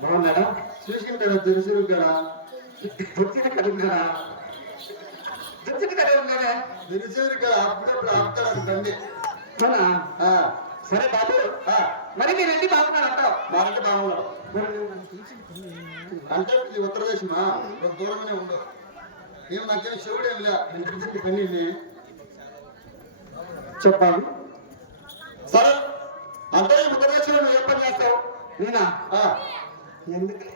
బాగున్నాడా చూసుకుంటాడా తెలుసు కదా వచ్చిన కడుగుతాడా తెచ్చిన కడే ఉన్నాడే తెలుసు కదా అప్పుడప్పుడు ఆపుతాడు తండ్రి సరే బాబు మరి మీరు ఎన్ని బాగున్నారంటావు మా ఇంటి బాగున్నాడు అంటే ఇది ఉత్తరదేశమా ఒక దూరంగానే ఉండవు ఏమి నాకేం శివుడు ఏమి లే నేను చూసి పని చెప్పాలి సరే అంటే ఈ ఉత్తరదేశంలో నువ్వు ఏ పని చేస్తావు నేనా ఎందుకు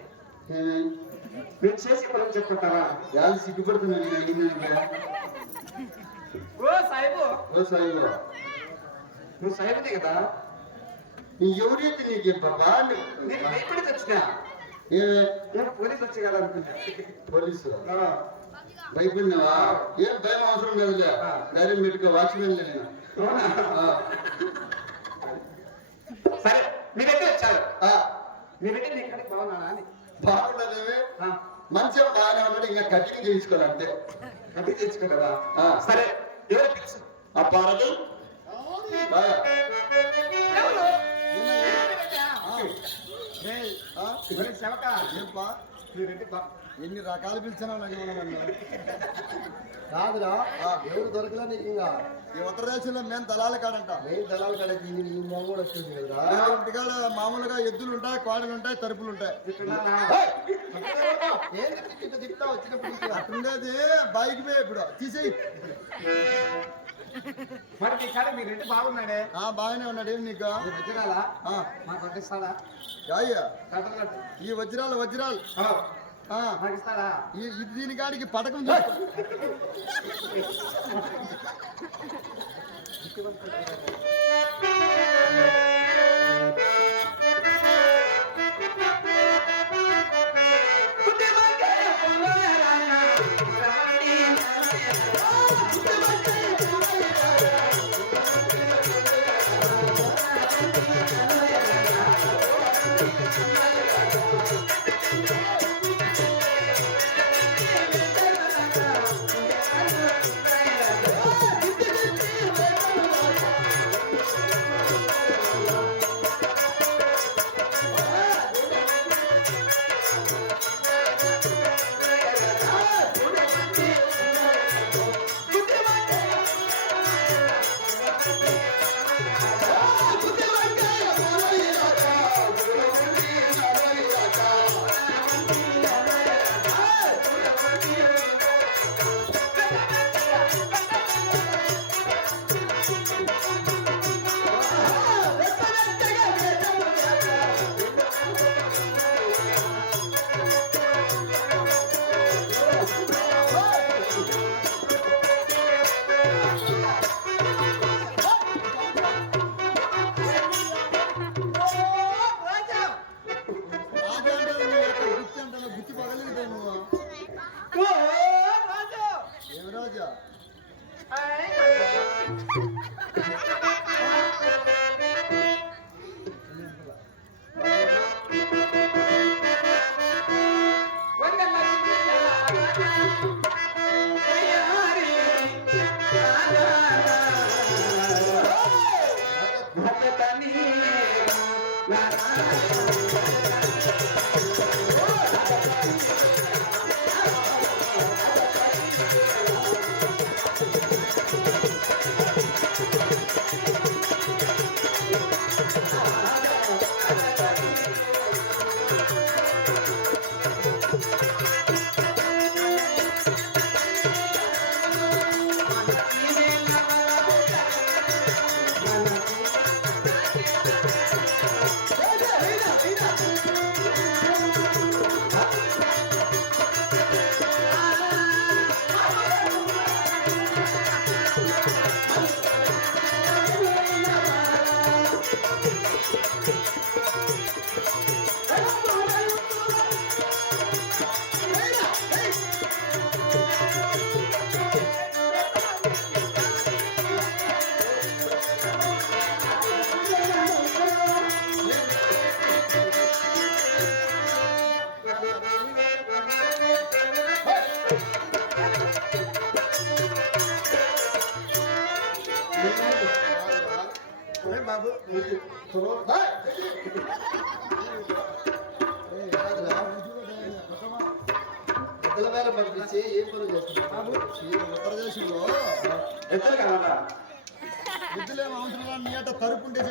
మీరు చేసి పని చెప్పుకుంటారా యాది సిగ్గుపడుతున్నాను ఓ సాయిబు నువ్వు సాయిబునే కదా నీ ఎవరైతే నీకేం బాబా నేను భయపడి తెచ్చినా పోలీసు వచ్చి కదా అనుకుంటా పోలీసు భయపడినావా ఏం భయం అవసరం లేదులే ధైర్యం పెట్టుకో వాచ్మెన్ నేను సరే మీ దగ్గర వచ్చారు మీ దగ్గర నీ కడికి బాగున్నానా అని బాగుండదేమే మంచిగా బాగానే ఉన్నాడు ఇంకా కటింగ్ చేయించుకోవాలంటే కటింగ్ చేయించుకోలేదా సరే ఎవరు తెలుసు ఆ పారది ఎన్ని రకాలు పిలిచినా కాదురా ఎవరు దొరకలే నీకు ఇంకా ఈ ఉత్తరదేశంలో మేము దళాల కాడంట మేము దళాల కాడ కూడా వచ్చింది కదా ఇంటికాడ మామూలుగా ఎద్దులు ఉంటాయి కోడలు ఉంటాయి తరుపులు ఉంటాయి దిక్తా వచ్చినప్పుడు అట్లుండేది బైక్ పే ఇప్పుడు తీసేయి మరి కాడ మీ రెడ్డి బాగున్నాడే బాగానే ఉన్నాడు ఏం నీకు వజ్రాలా మాకు వడ్డిస్తాడా ఈ వజ్రాలు దీని కాడికి పథకం పెద్దల వేళ పంపించి ఏ పనులు చేస్తున్నావు? ఉత్తర దేశంలో ఎద్దరు కావాలా ఎద్దులేం అవసరం నీ అట్ట తరుపుంటే